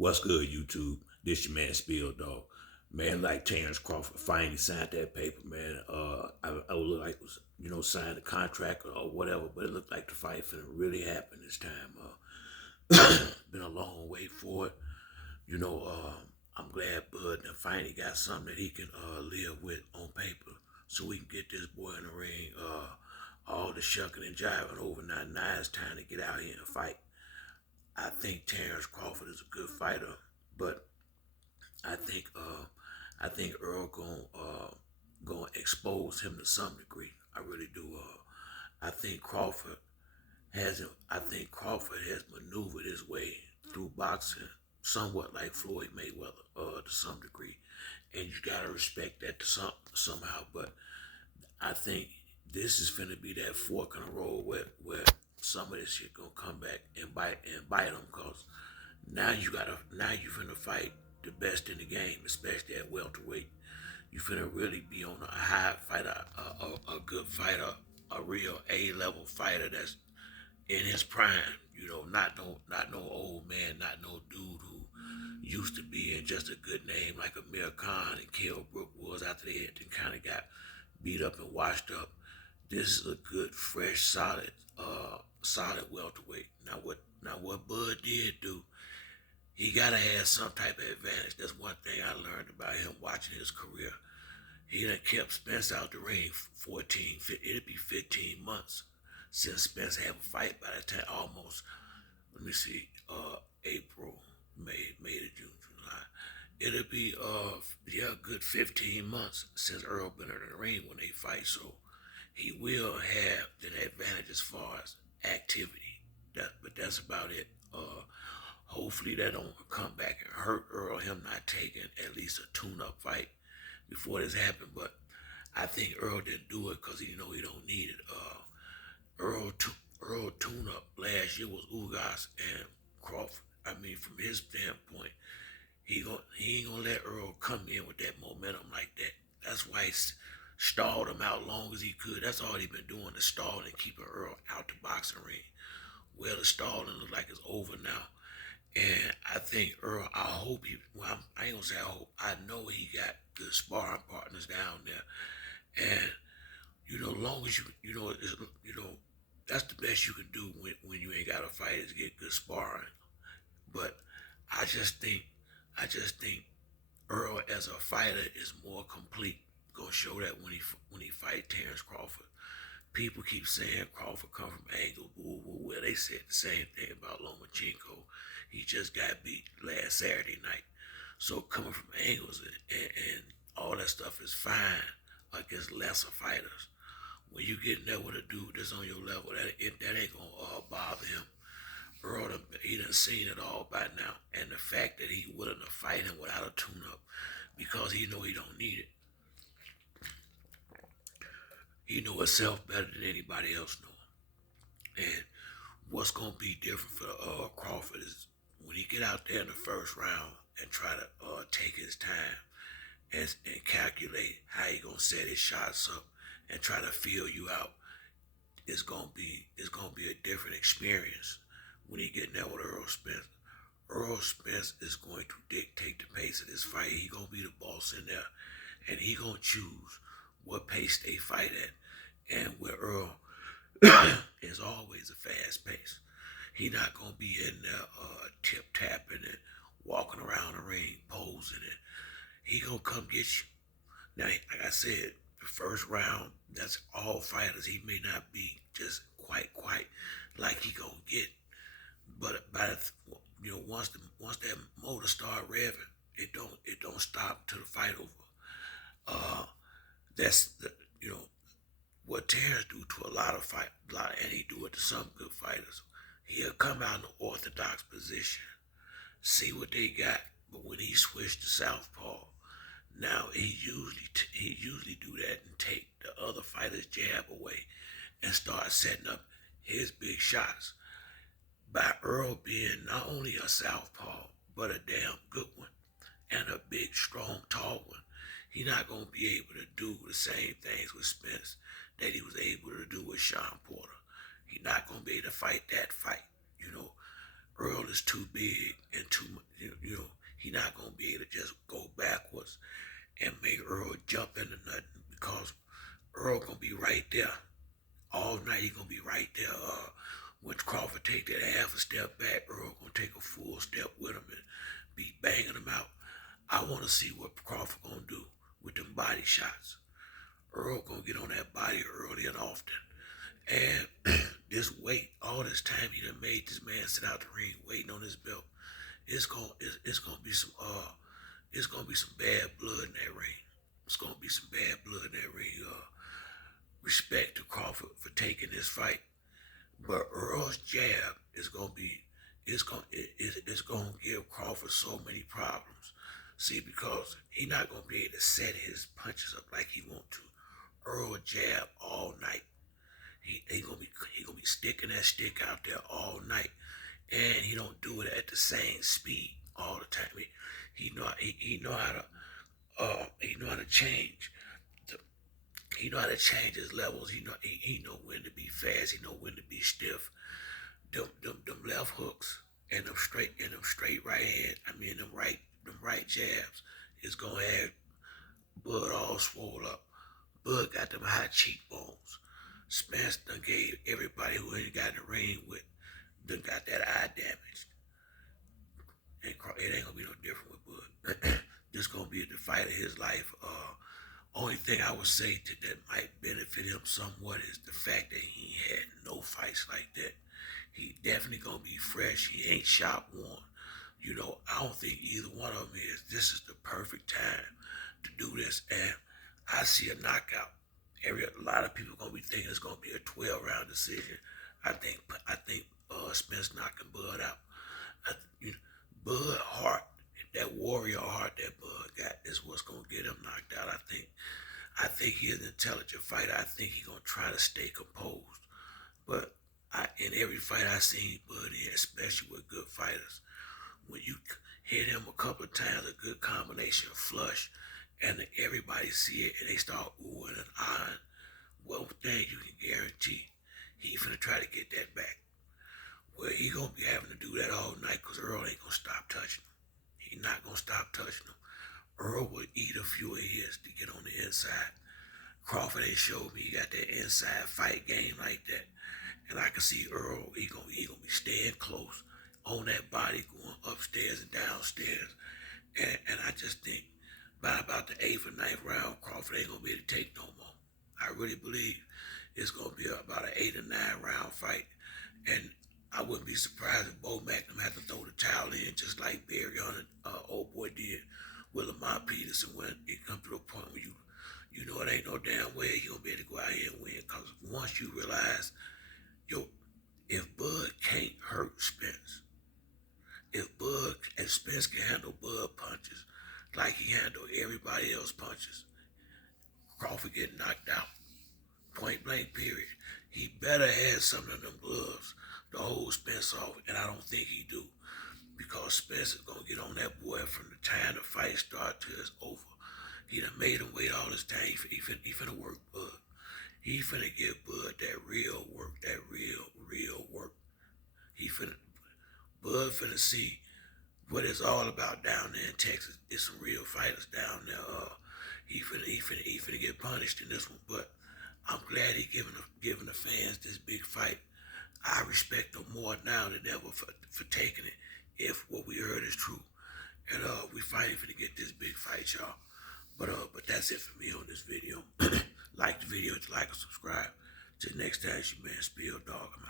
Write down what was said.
What's good, YouTube? This your man Spill Dog. Man, like Terrence Crawford finally signed that paper, man. I would look like it was, signed a contract or whatever, but it looked like the fight finna really happen this time. Been a long wait for it. I'm glad Bud done finally got something that he can live with on paper, so we can get this boy in the ring. All the shucking and jiving over now. Now it's time to get out here and fight. I think Terrence Crawford is a good fighter, but I think Earl gonna expose him to some degree. I really do. I think Crawford has maneuvered his way through boxing somewhat like Floyd Mayweather to some degree, and you gotta respect that to somehow. But I think this is finna be that fork in the road where some of this shit gonna come back and bite them, cause now you finna fight the best in the game, especially at welterweight. You finna really be on a high fighter, a good fighter, a real A-level fighter that's in his prime. Not no old man, not no dude who used to be in just a good name like Amir Khan and Kell Brook was after they had kind of got beat up and washed up. This is a good, fresh, solid welterweight. Now what Bud did do, he gotta have some type of advantage. That's one thing I learned about him watching his career. He done kept Spence out the ring 14, it'll be 15 months since Spence had a fight by the time almost, let me see, April, May to June, July. It'll be a good 15 months since Earl been in the ring when they fight, so he will have an advantage as far as activity. But that's about it. Hopefully that don't come back and hurt Earl, him not taking at least a tune-up fight before this happened. But I think Earl didn't do it because he know he don't need it. Earl tune-up last year was Ugas and Crawford. I mean, from his standpoint, he ain't gonna let Earl come in with that momentum like that. That's why he stalled him out long as he could. That's all he been doing, is stalling and keeping Earl out the boxing ring. Well, the stalling looks like it's over now. And I think Earl, I hope I ain't gonna say I hope, I know he got good sparring partners down there. And, long as that's the best you can do when you ain't got a fight, is get good sparring. But I just think Earl as a fighter is more complete. Gonna show that when he fight Terrence Crawford. People keep saying Crawford come from angles, well, they said the same thing about Lomachenko. He just got beat last Saturday night. So coming from angles and all that stuff is fine against lesser fighters. When you get in there with a dude that's on your level, that ain't gonna bother him. Earl, he done seen it all by now. And the fact that he willing to fight him without a tune-up because he know he don't need it. He know himself better than anybody else know. And what's gonna be different for Crawford is when he get out there in the first round and try to take his time and calculate how he gonna set his shots up and try to feel you out. It's gonna be a different experience when he get in there with Earl Spence. Earl Spence is going to dictate the pace of this fight. He gonna be the boss in there, and he gonna choose what pace they fight at. And where Earl is always a fast pace. He not gonna be in there tip tapping and walking around the ring posing it. He gonna come get you. Now, like I said, the first round, that's all fighters. He may not be just quite like he gonna get, but once that motor start revving, it don't stop till the fight over. That's what Terrence do to a lot, and he do it to some good fighters. He'll come out in the orthodox position, see what they got, but when he switched to southpaw, now he usually do that and take the other fighter's jab away and start setting up his big shots. By Earl being not only a southpaw, but a damn good one, and a big, strong, tall one, he not gonna be able to do the same things with Spence that he was able to do with Sean Porter. He not gonna be able to fight that fight. Earl is too big and too much. He not gonna be able to just go backwards and make Earl jump into nothing because Earl gonna be right there all night. He gonna be right there. When Crawford take that half a step back, Earl gonna take a full step with him and be banging him out. I want to see what Crawford gonna do with them body shots. Earl gonna get on that body early and often. And this weight, all this time he done made this man sit out the ring waiting on his belt. It's gonna be some it's gonna be some bad blood in that ring. It's gonna be some bad blood in that ring. Respect to Crawford for taking this fight, but Earl's jab is gonna be it's gonna give Crawford so many problems. See, because he not gonna be able to set his punches up like he want to. Earl jab all night. He gonna be sticking that stick out there all night, and he don't do it at the same speed all the time. He know how to he know how to change. He know how to change his levels. He know when to be fast. He know when to be stiff. Them left hooks and them straight right hand. I mean them right jabs is gonna have Bud all swole up. Bud got them high cheekbones. Spence done gave everybody who he got in the ring with done got that eye damaged. And it ain't gonna be no different with Bud. This gonna be the fight of his life. Only thing I would say that might benefit him somewhat is the fact that he had no fights like that. He definitely gonna be fresh. He ain't shot worn. I don't think either one of them is. This is the perfect time to do this, and I see a knockout. A lot of people gonna be thinking it's gonna be a 12-round decision. I think Spence knocking Bud out. Bud heart, that warrior heart that Bud got is what's gonna get him knocked out. I think he's an intelligent fighter. I think he's gonna try to stay composed. But in every fight I seen Bud in, especially with good fighters, when you hit him a couple of times, a good combination of flush, and everybody see it and they start oohing and ahhing, one thing you can guarantee, he finna try to get that back. Well, he gonna be having to do that all night because Earl ain't gonna stop touching him. He not gonna stop touching him. Earl will eat a few of his to get on the inside. Crawford ain't showed me he got that inside fight game like that. And I can see Earl, he gonna be staying close on that body, going upstairs and downstairs. And I just think by about the 8th or 9th round, Crawford ain't gonna be able to take no more. I really believe it's gonna be about an 8 or 9 round fight. And I wouldn't be surprised if Bo Magnum had to throw the towel in just like Barry on old boy did with Lamont Peterson when it comes to a point where you know it ain't no damn way he gonna be able to go out here and win. Because once you realize, if Bud can't hurt Spence, if Spence can handle Bud punches like he handled everybody else punches, Crawford get knocked out. Point blank period. He better have some of them gloves to hold Spence off, and I don't think he do. Because Spence is gonna get on that boy from the time the fight start till it's over. He done made him wait all this time. He finna work Bud. He finna give Bud that real work, that real work. Bud finna see what it's all about down there in Texas. It's some real fighters down there. He finna get punished in this one, but I'm glad he giving the fans this big fight. I respect him more now than ever for taking it, if what we heard is true. And we fighting for to get this big fight, y'all. But that's it for me on this video. Like the video, like and subscribe. Till next time, it's your man Spill Dog. I'm out.